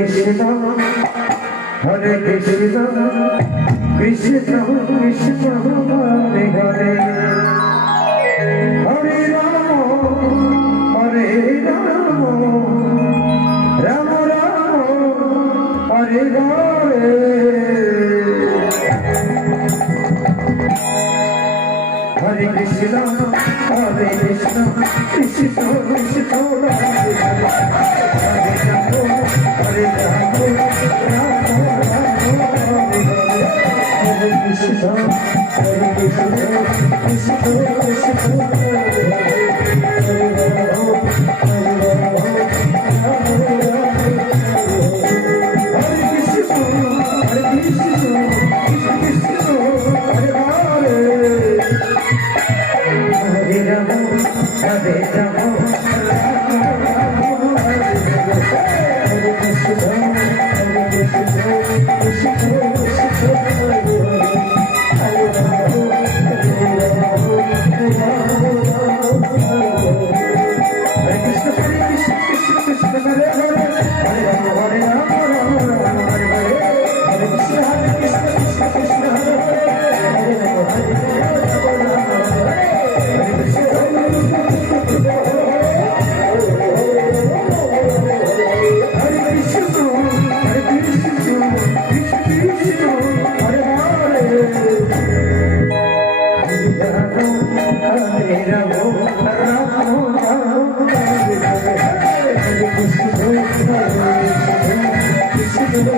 কৃষ্ণ হরে কৃষ্ণ কৃষ্ণ কৃষ্ণ হরে রাম হরে রাম রাম রাম হরে রে হরে কৃষ্ণ হরে Krishna Krishna Krishna 嗯。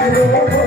Thank you.